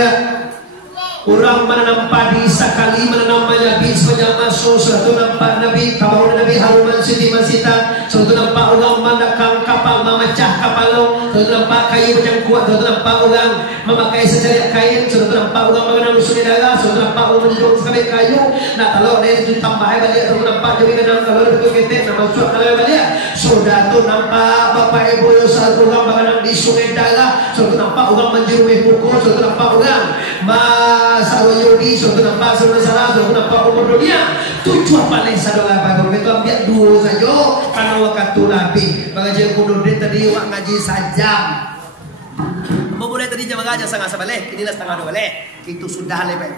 orang menanam padi sekali menanam Nabi sepanjang masuk. Surat nampak Nabi kabar Nabi haruman siti masita. Surat nampak orang menakang kapal memecah kapal lo. saudara nampak kayu macam kuat, saudara nampak orang memakai secari kain, saudara nampak orang mengenang sungai darah, saudara nampak orang menjunjung sekali kayu. Nah kalau dia itu tambah balik, saudara nampak jadi kenal kalau betul ketek, nama suap kalau balik. Saudara tu nampak bapak ibu yang satu orang mengenang di sungai darah, saudara nampak orang menjerumai pukul, saudara nampak orang masa Yudi, saudara nampak saudara, saudara nampak umur dunia. Tujuan paling saudara apa? Itu ambil dua saja, karena waktu Nabi. Mengaji kudu tadi wak ngaji sajam. Memulai tadi jam ngaji setengah sebalik, inilah setengah dua balik. Itu sudah lebih.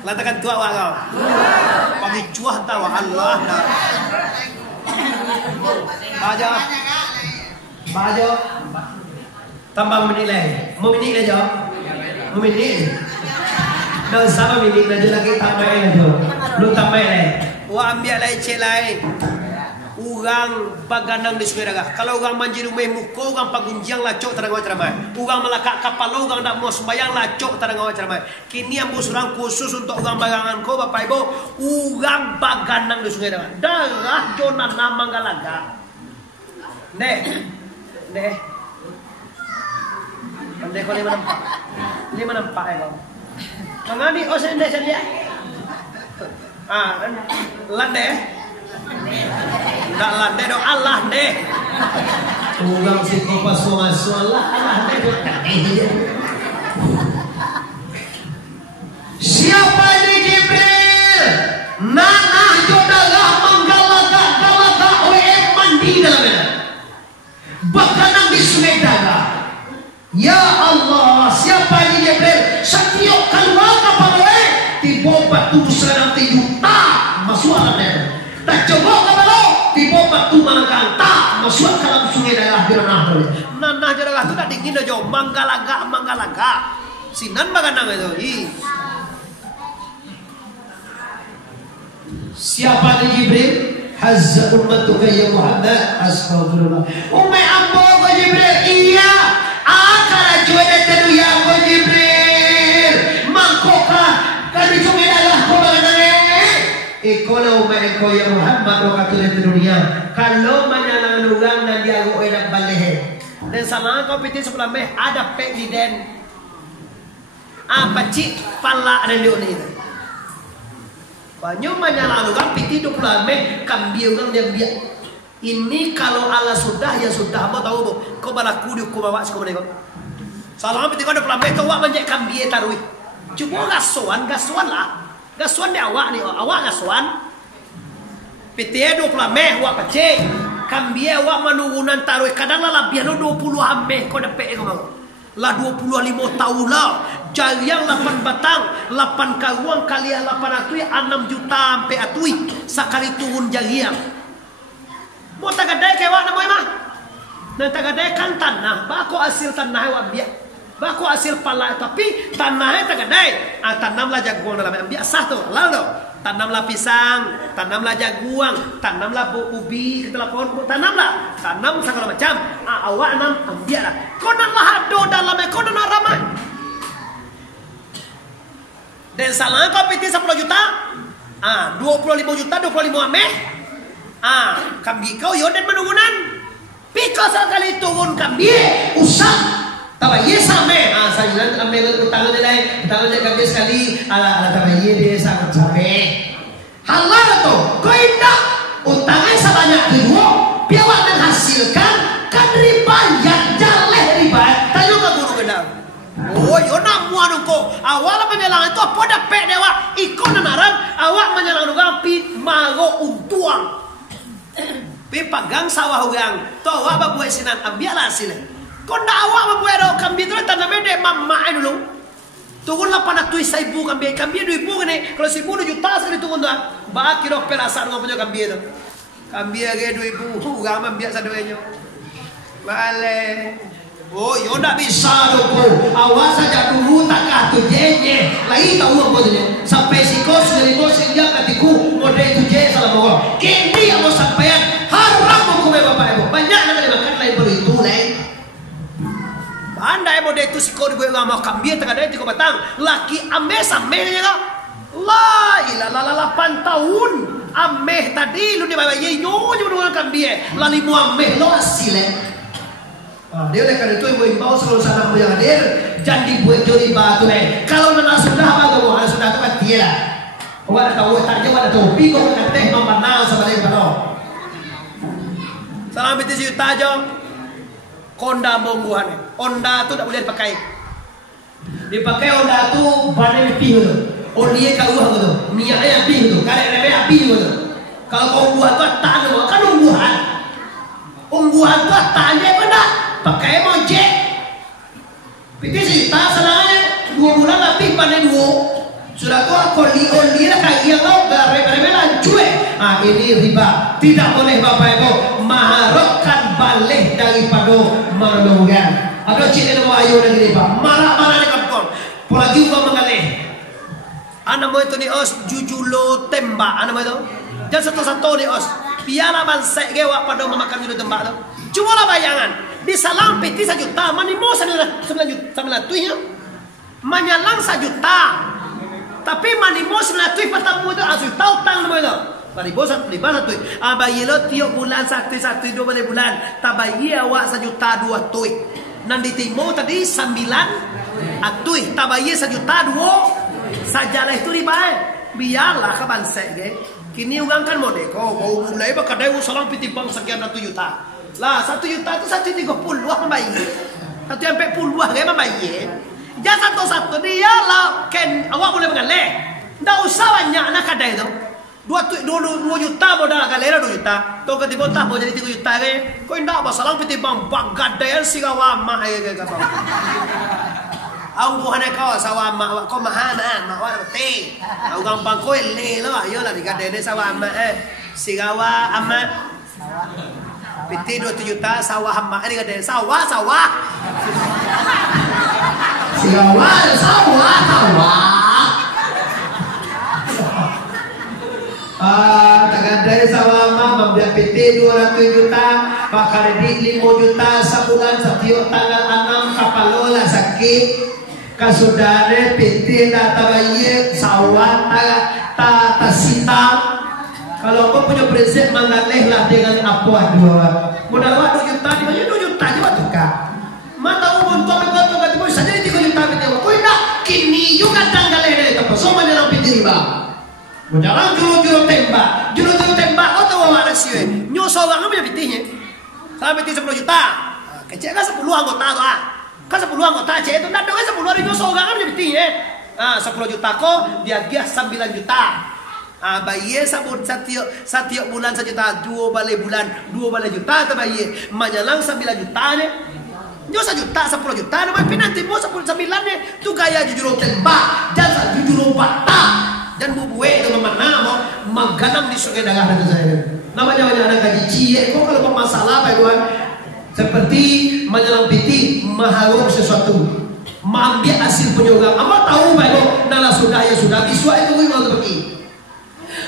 Lantakan tua wak kau. Pagi cuah tahu Allah. Bajo. Tambah menilai. Mau menilai aja. Mau menilai. Dan sama menilai aja lagi tambahin aja. Lu tambahin. Wak ambil lagi celai. Urang baganang di sungai darah. Kalau orang manjiru memuko, orang pagunjiang lacok terang ceramah. Orang melakak kapal, orang tak mau sembayang lacok terang ceramah. Kini yang surang khusus untuk orang bagangan ko, bapak ibu. Urang baganang di sungai darah. Darah jona nama galaga. Neh. Pandai kau lima nampak. Lima nampak ya kau. Mangani oh sendiri dia. Landai. Tak landai dong Allah deh. Orang psikopat Allah deh. Siapa ini Jibril? Nanah jodalah menggalaga mandi dalamnya. Bakanang di sungai darah. Ya Allah, siapa ini Jibril? Setiap keluar kapal tiba batu serang juta masuk alamnya. Tak coba kalau tiba batu manakang tak masuk ke dalam sungai darah birana boleh. Nanah darah tu tak dingin aja manggalaga. Sinan baganang itu. Siapa ni Jibril? Hazza ummatuka ya Muhammad. Astagfirullah. Ummai ambo ko Jibril. Iya. Akara jual teru ya ko Jibril. Mangkoka kali sungai darah ko baganang. Ikola umat iko ya Muhammad wakatu di dunia. Kalau menyalangan orang dan dia go enak balik. Dan sama kau piti sebelah meh ada pek di den. Apa cik pala ada di ini. Banyak menyalangan orang piti 20 meh kambing orang dia biar. Ini kalau Allah sudah ya sudah. Mau tahu bu? Kau balaku di kau bawa sekolah ni kau. Salah piti kau 20 meh kau buat menjadi kambing taruh. Cuba gasuan lah. Gasuan dia awak ni, awak gasuan. Piti 20 meh awak pecik. Kambie awak manungunan taruh. Kadang lah lebih 20 meh kau dapat kau mau. Lah 25 tahun lah. Jariang 8 batang, 8 karuang kali 8 atui 6 juta sampai atui. Sekali turun jariang. Mau tak gadai ke awak nama mah? Dan tak gadai kan tanah. Bako hasil tanah awak biar. Baku hasil pala tapi tanahnya tak gadai. Tanamlah jagung dalam biasa tu. Lalu tanamlah pisang, tanamlah jagung, tanamlah ubi, ketelah pohon, tanam segala macam. Awak nam ambil lah. Kau nak lahado dalamnya, kau nak ramai. Dan salah kau piti 10 juta, 25 juta, 25 ameh. Kambing kau yoden menunggunan. Pika sekali turun kambing, usah. Tahu ye sampai, saya ambil utang nilai, utang nilai kami sekali, ala tahu ye dia sangat sampai. Halal tu, kau indah utangnya sebanyak kedua, biawak menghasilkan kan riba yang jaleh riba. Tanya ke guru benar. Oh, yo nak muan ko. Awal menyelang itu apa dapat dewa? Ikon naran, awak menyelang juga pi mago untuang. Pi pagang sawah orang, tu awak buat sinan ambillah hasilnya. Kau nak awak membuat orang kambing tu tanamnya dia mama dulu. Turun 800.000 kambing 2.000 ni. Kalau 1.000 juta sekali turun tu. Bah kira pelasan orang punya kambing tu. Kambing ke 2.000, ramai biasa duitnya. Balik. Oh, yo nak bisa dulu. Awak saja dulu tak tu je. Lagi tahu apa tu je. Sampai sikos dia katiku model itu je salah bawa. Kini yang mau sampaian haram hukum bapak ibu. Banyak nak dimakan lain baru itu lain. Anda model itu sikor gue nggak mau kambing tengah dari 3 batang. Laki ameh sameh ni kan. La ilah 8 tahun. Ameh tadi lu dia bawa ye yo cuma dengan kambing. Lali mu ameh lo hasil. Dia oleh karena itu ibu imbau seluruh sana yang hadir jangan dibuat juri batu kalau nana sudah apa kamu nana sudah itu kan dia ada tahu tak jauh ada tahu bingung nak teh memandang sama dia pada salam itu si tajo konda bongguan onda tu tak boleh dipakai onda tu badan api tu ondia kau tu minyak api tu karet api tu kalau ungguhan tu tak ada kan ungguhan tu tak ada benda pakai mojek piti sita salahnya 2 bulan lebih panen 2 sudah kau oli lah kayak kau gara-gara lanjut ini riba tidak boleh bapak ibu maharokkan balik daripada merenungkan ada cik yang ayu lagi riba marah-marah di kampung apalagi uang mengalih anak mau itu ni os jujulo tembak anak mau itu jangan satu-satu ni os biarlah bansek gewak pada memakan jujulo tembak tu cuma lah bayangan di salam peti 1 juta manimo 9 juta menyalang 1 juta tapi manimo 9 juta pertama itu asyik tahu tang nama itu ribu satu abayi lo tiap bulan 1 2 bulan tabayi awak 1 juta 2 tuik nanti timo tadi 9 atuih tabayi 1 juta 2 sajalah itu riba biarlah ke bansek kini orang kan modeko mau mulai bakadai salam peti bang sekian 1 juta lah 1 juta itu 130 membayi 140 membayi jangan satu-satu dia lah ken awak boleh mengalih tidak usah banyak nak kadai itu 2 juta modal galera 2 juta to ketiba tak mau jadi 3 juta kau tidak masalah peti bang bagadai sigawama Ang buhan ko sawama ko mahana mawa te. Ang gampang ko le lo ayo lah digadene sawama sigawa ama. Piti 2 juta sawah ama digadene sawah. Sigawa sawah. Tagadai sawama mambiak piti 200 juta pakar di 5 juta sebulan setiap tanggal 6 kapalola sakit kasudane piti data bayi sawah ta sita kalau kau punya prinsip mengalihlah dengan apa dua modal 2 juta di 2 juta juga tukar mata umum kau berkata kau saja 3 juta betul kau tidak kini juga tanggal ini apa semua dalam piti riba modal juru tembak kau tahu mana sih nyusul orang punya pitinya sampai 10 juta kecil kan 10 anggota tu kan 10 anggota cek itu nak doang 10 ribu seorang kan jadi 10 juta kok dia 9 juta bayi setiap bulan 1 juta 2 balik juta atau bayi menyalang 9 juta ni nyo 1 juta 10 juta nama pinanti mo 10 9 ni tu gaya jujur tembak dan jujur patah dan bubuwe dengan mana mau mengganam di sungai darah dan saya namanya anak gaji cie kok kalau bermasalah Pak Iwan seperti menyelam piti mengharung sesuatu mengambil hasil penyogam apa tahu Pak Iwan nala sudah ya sudah iswa itu mau pergi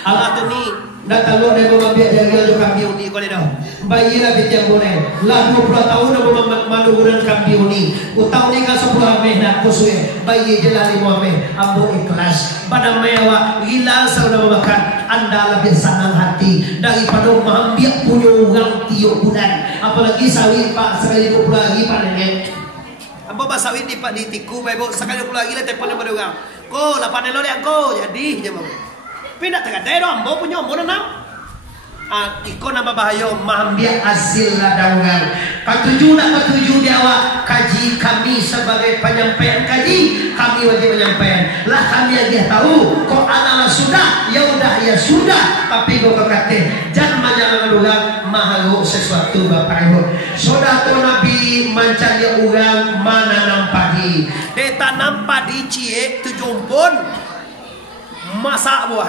alat ini nak tahu dia mengambil jaga kambiun ni kau dah bayi lah piti yang boleh lah 20 tahun dah manuguran kambiun ni utang ni kan 10 ameh nak kusui bayi jelali muameh ambo ikhlas pada mewah gila sudah memakan anda lebih senang hati daripada mengambil punya orang tiap bulan apalagi sawit pak sekali 20 lagi panennya apa bah sawit di pak di tiku baik sekali 20 lagi lah telepon pada orang ko lah panen lo liang ko jadi je mau pindah tengah daerah ambo punya ambo nanam ikut nama bahaya mengambil hasil ladangan ketujuh dia awak kaji kami sebagai penyampaian kaji kami wajib menyampaikan lah kami aja tahu kok anak sudah ya udah ya sudah tapi kok kata jangan menyalangan mahalu sesuatu bapak ibu saudara nabi mencari orang menanam padi dia tanam padi cie tujuh pun masak buah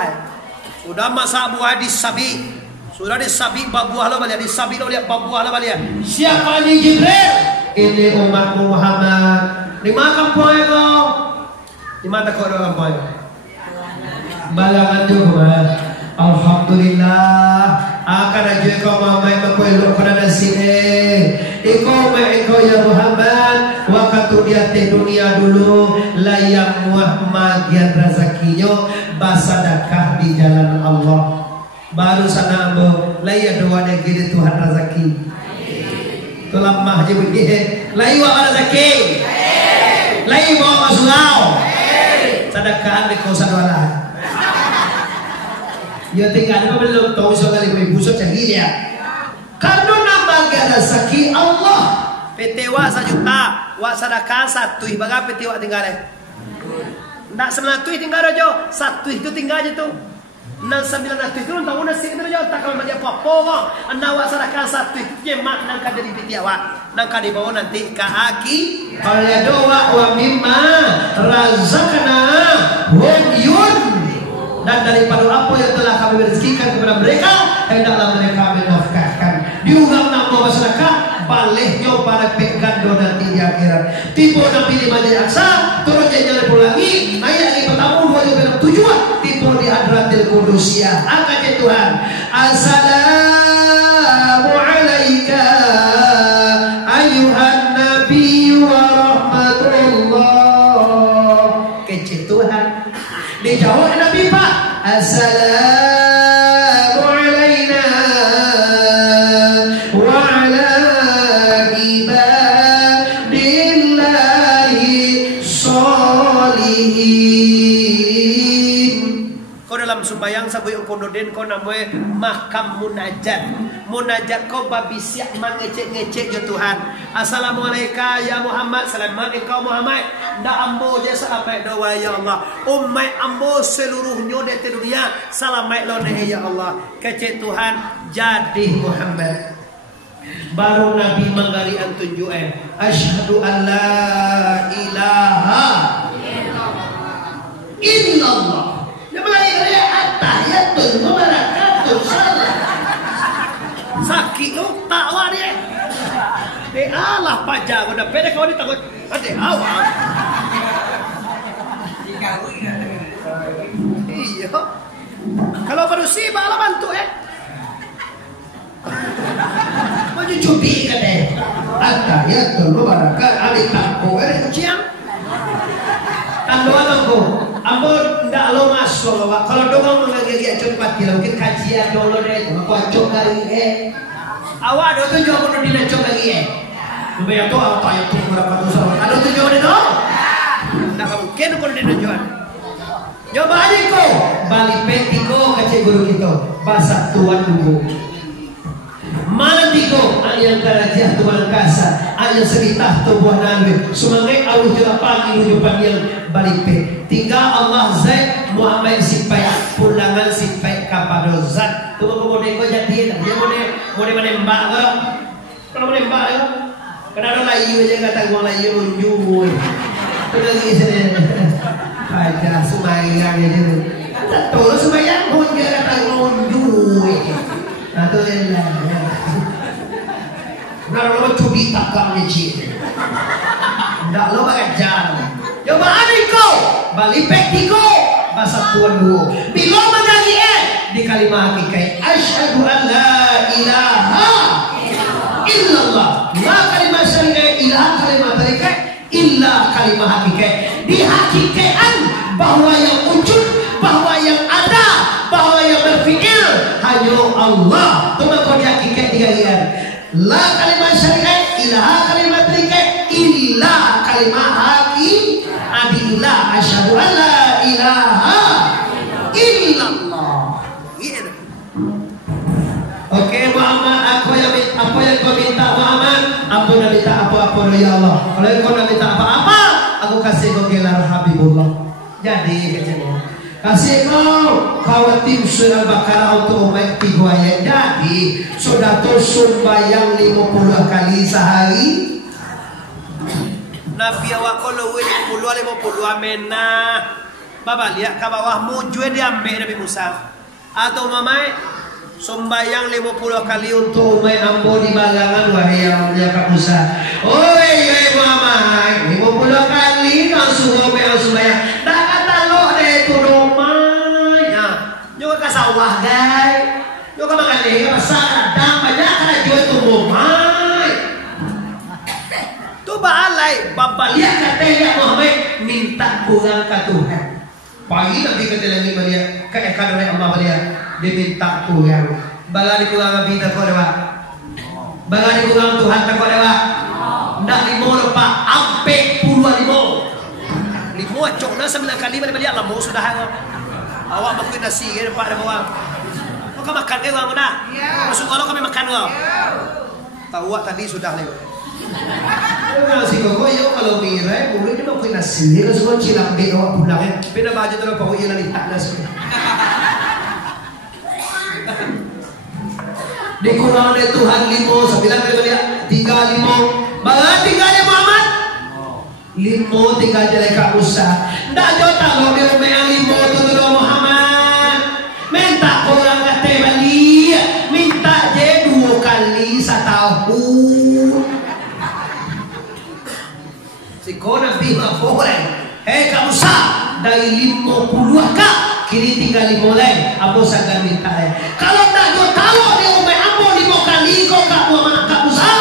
sudah masak buah disabi sudah disabi buah lo balik disabi lo lihat buah lo balik siapa ni Jibril ini umat Muhammad di mana kampung kau di mana kau ada kampung balangan juga alhamdulillah akan aja kau mamai kau elok pada sini Iko ya Muhammad waktu dia di dunia dulu layang Muhammad yang rezekinya bersedekah di jalan Allah baru sana ambo layang doa negeri Tuhan rezeki Tu lemah je begini. Lai wa pada zaki. Lai bawa masukau. Sedekah di kosan wala. Ya tinggal apa belum tahu soal ibu busuk cagi dia. Karena nama gara zaki Allah. PT wa 1 juta, wa sedekah 1, baga PT wa tinggal. Ndak 900 tinggal aja. 1 itu tinggal aja tuh. 900 itu tahu nasi itu aja tak kalau dia apa anda wa sedekah 1 itu jemak nang ka dari PT wa. Nang ka dibawa nanti ka aki. Kalau ya doa wa mimma razaqna hum yun. Dan daripada apa yang telah kami rezekikan kepada mereka, hendaklah mereka menafkahkan. Diulang nama masyarakat, baliknya para pekando nanti di akhirat. Tipe Nabi di Masjid Aqsa, turun jalan pulangi, ayat di pertama 2 tipe di Hadratil Qudusiyah. Angkat Tuhan. Assalamu alayka ayuhan Nabi wa rahmatullah. Kecil Tuhan. Dijawab Nabi Pak. Assalamu alayna wa ala ibadillahi sholihin. Kau dalam sembahyang sabu yang kondoden kau namanya makam munajat. Munajat kau babi siap mengecek-ngecek ya Tuhan. Assalamualaikum ya Muhammad. Selamat engkau Muhammad. Ndak ambo je sampai doa ya Allah. Ummai ambo seluruhnya di dunia salamai lo ya Allah. Kecek Tuhan jadi Muhammad. Baru Nabi menggari tunjukan. Asyhadu an la ilaha illallah. Dia melahirkan atahiyatul mubarakatul salam. Sakit tu tak awak dia. Allah pajak udah beda kau ditakut. Ada awak. Iya. Kalau berusi malah bantu Maju cuti kan atahiyatul mubarakat ali takko ciang. Tando aku. Ambo ndak lo masuk lo. Kalau doang mengaji cepat dia mungkin kajian dulu deh. Aku acok kali Awak ada tunjuk aku di acok lagi Bayar tu apa yang tu berapa tu sama. Ada tunjuk ni tu? Tak mungkin aku di tunjukan. Coba aja kau. Balik peti kau kecil guru kita. Bahasa Tuhan dulu. Mana tiko ayam kerajaan Tuhan kasa ayam sekitar tubuh Nabi semangat Allah juga pagi rujukan yang balik pe tinggal Allah Zaid Muhammad sipai pulangan sipai kepada Zat tu kemudian kau jadi dia boleh menembak ke kalau menembak ke kenapa layu aja kata gua layu unjuk tu lagi sini ada semayang aja tak tahu semayang pun dia kata unjuk atau lain Nggak lo cubi takam ni cik. Nggak lo mengajar. Coba adikku, balik pektiku, bahasa Tuhan dulu. Bila mengaji di kalimat hakikat. Asyhadu an la ilaha illallah. La kalimat syarikat ilah kalimat hakikat illa kalimat hakikat. Di hakikatan bahwa yang wujud, bahwa yang ada, bahwa yang berfikir hanya Allah. Itu maka di hakikat digalian. La kalimat syarikat ilah kalimat rikat illa kalimat haki adillah asyhadu an la ilaha illallah. Oke Muhammad, apa yang kau minta Muhammad, aku nak minta apa-apa ya Allah. Kalau kau nak minta apa-apa, aku kasih kau gelar Habibullah. Jadi kecilnya kasih kau khawatir surah Baqarah untuk umat 3 ayat. Jadi sudah tu sembahyang 50 kali sehari. Nabi awak kalau 50 amena. Bapa lihat ke bawah mujue diambil Nabi Musa. Atau mamai sembahyang 50 kali untuk umat ambo di balangan wahai yang Kak Musa. Oi mamai 50 kali kau suruh sembahyang. Tak kata lo deh turun sawah guys, yo ka magali ka pasara dam banyak kana jual tu mai. Tu baalai babalia kata ya Muhammad minta pulang ke Tuhan. Pagi Nabi kata lagi balia ka ekadore Allah balia diminta pulang. Bala di pulang Nabi tak kau dapat. Bagani kurang Tuhan tak kau dewa. Ndak limo lepas ampe puluhan limo. Limo cok na 9 kali mana dia lamo sudah hang. Awak makan nasi ke depan ada bawang. Kau makan ke bawang mana? Masuk kalau kami makan kau. Tahu awak tadi sudah lewat. Kalau si koko yo kalau mirai boleh dia makan nasi. Kalau semua cilang dia awak pulang kan. Beda baju terus kau ialah litak nasi. Dikurang oleh Tuhan 5, 9 kali dia 3, 5. Bagaimana 3 Muhammad? 5 3 jadi Kak Musa. Ndak jota lo dia rumah 5 tu Muhammad. Minta orang kata balik, minta je 2 kali setahun. Si kau Nabi boleh. Hei Kak Musa, dari 50 kak kini tinggal 5 lain. Apa sangat minta kalau tak jauh tahu dia umai ambo 5 kali kau Kak Muhammad Kak Musa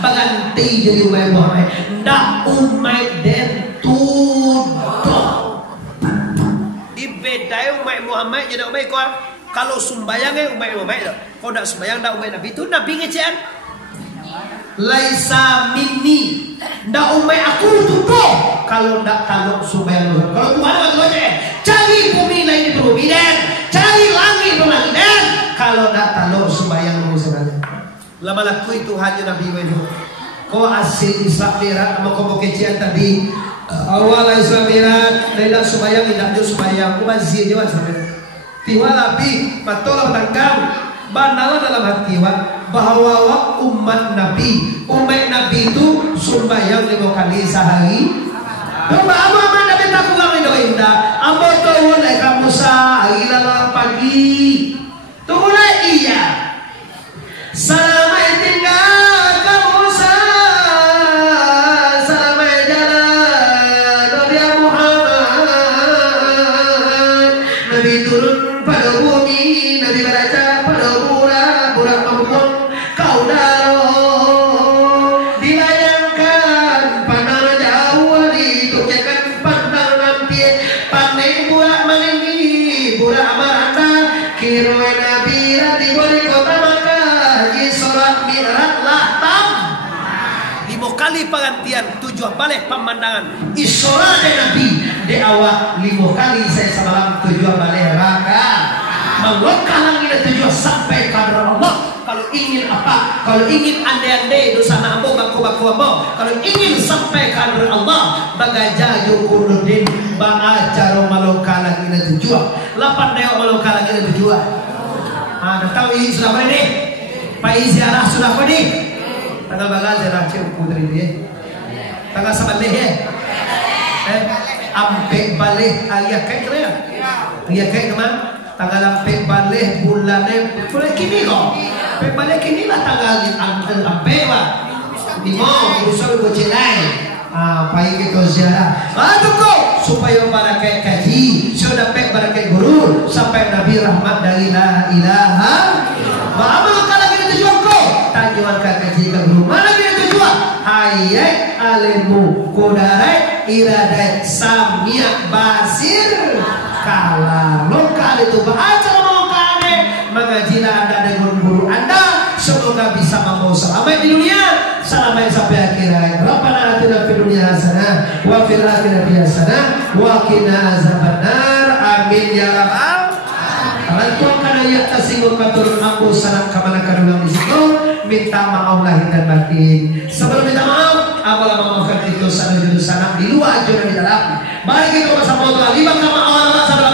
baganti jadi umai Muhammad ndak umai den tuduh dibedai umai Muhammad jadi umai kau kalau sumbayangnya umai Muhammad kau tak sumbayang tak umai Nabi itu Nabi ngecean laisa minni ndak umai aku tuduh kalau ndak taluk sumbayang kalau Tuhan ada baca cari bumi lain di bumi dan cari langit langit dan kalau ndak taluk sumbayang sebenarnya lama laku itu hanya Nabi Wahyu kau asil Islam Mirat sama kau kecian tadi awal Islam Mirat tidak sumbayang tidak jauh sumbayang umazir jawa sampai tiwa Nabi patola tangkam bandala dalam hati bahwa umat Nabi itu sumbayang 5 kali sehari. Apa Nabi tak pulang itu indah. Ambo tahu nak Musa hari lalu pagi. Tunggu iya. Selamat tinggal kamu Musa. Selamat jalan Nabi Muhammad. Nabi turun pada bumi, Nabi baca pada burak kampung. Kau daro dilayangkan pandang jauh ditukyakan pandang nanti pandai burak meninggi burak maranda kiroi Nabi di balik kota Makkah Isra Mi'raj latam 5 kali pengantian 7 balik pemandangan Isra dan Nabi di awal 5 kali saya semalam 7 balik raka melokah langit 7 sampai kadar Allah. Kalau ingin apa? Kalau ingin andai-andai dosa nambung baku-baku apa? Kalau ingin sampai kadar Allah, bagaja yukuluddin ba'ajaru maloka lagi na tujuan. 8 dewa maloka lagi na tujuan. Tahu ini sudah apa ini? Pak Iziarah sudah apa ini? Tanggal bagal ziarah cik putri dia. Tanggal sabalih ya. Ampe balik ayah kayak kira. Ayah kayak kemana? Tanggal ampe balik bulannya boleh kini kok. Ampe balik kini lah tanggal ampe lah. Di mau usul bercelai. Pagi kita ziarah. Tunggu supaya para kayak kaji sudah dapat para kayak guru sampai Nabi rahmat dari la ilaha. Mana kalau kita tujuan kau? Tanjuan kaji ke guru. Mana kita tujuan? Hayat alimu kudarai iradai samia basir. Kalau lokal itu baca lokal mengajilah anda dengan guru anda semoga bisa membawa selamat di dunia selamat sampai akhirat. Rabbana atina fid dunya hasanah wa fil akhirati hasanah wa qina azabannar amin ya rabbal alamin. Kana ya tasingul katur aku sanad kamana kadulang di situ minta maaf lahir dan batin. Sebelum minta maaf apalah memaafkan itu sana di luar aja di dalam. Mari kita bersama Allah lima kama awal sabar.